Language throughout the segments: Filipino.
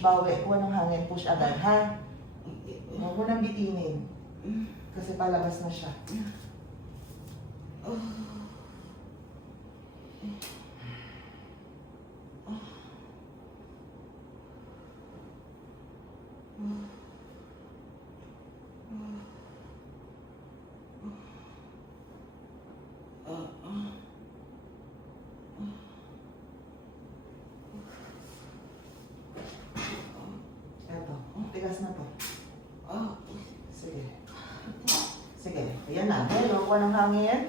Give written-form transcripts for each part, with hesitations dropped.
push, bawi. Kuha ng hangin, push agad, ha? Huwag mo nang bitinin. Kasi palabas na siya. Eto, tigas na to. Sige. Sige, ayan na. Hello, kuha ng hangin.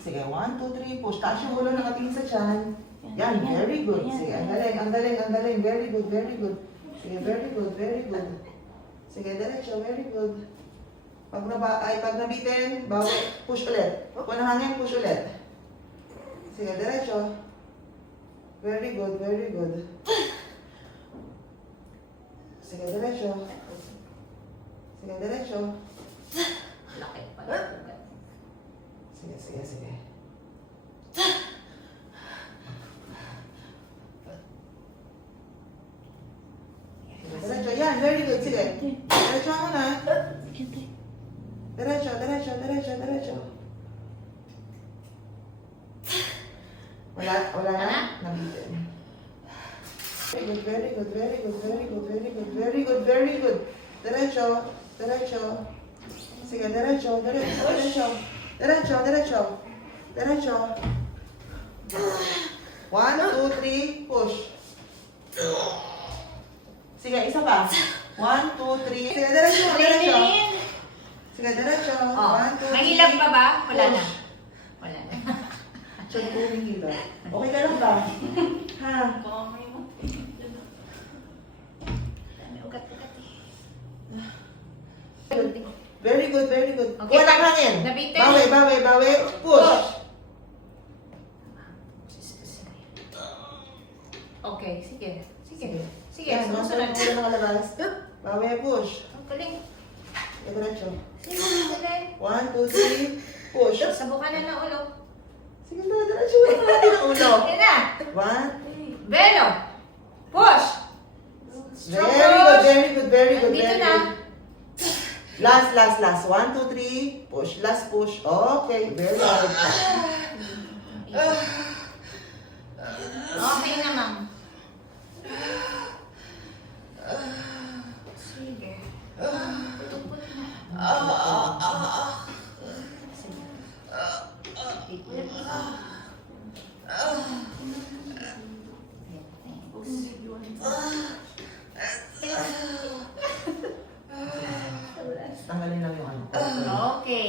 Sige, 1, 2, 3, push. Taas yung ulo ng ating sa tiyan. Yan, very good. Sige, ang galing, ang galing, ang galing. Very good, very good. Sige, very good, very good. Sige, diretso, very good. Pag nabitin, bawi, push ulit. Kuha ng hangin, push ulit. Sige, diretso. Very good, very good. Sige, diretso. Sige, diretso. Laki pala. Sige, sige, sige. Diretso, yan, very good, sige. Diretso mo na. Diretso, diretso, diretso, diretso. Wala na? Nabitin. Very good, very good, very good, very good, very good, very good, very good. Diretso, diretso. Sige, diretso, diretso, diretso. Diretso, diretso. Diretso. 1, 2, 3, push. Sige, isa pa. 1, 2, 3. Sige, diretso, diretso. Sige, diretso. 1, 2, 3. May hilab pa ba? Wala na. Push. Wala na. Diyan po humihila. Okay ka lang ba? Ha? Dami ugat-ugat eh. Very good, very good. Okay. Kuha ng hangin. Nabitin. Bawi, bawi, bawi. Push. Okay, sige. Sige. Sige, Yan, sumusunod. mas ulo ng alabas. Bawi, push. Ang galing. Diretso. Sige, galing. 1, 2, 3, push. Sabukan na ng ulo. Sige na, diretso. Wala natin ang ulo. Yan na. 1. Velo. Push. Strong Very good, push. very good, very good, Andito very na. good. Last, last, last. 1, 2, 3. Push. Last push. Okay, very good. Okay na, ma'am. Sige. Putok-putok na. Tanggalin lang yung ano. Okay.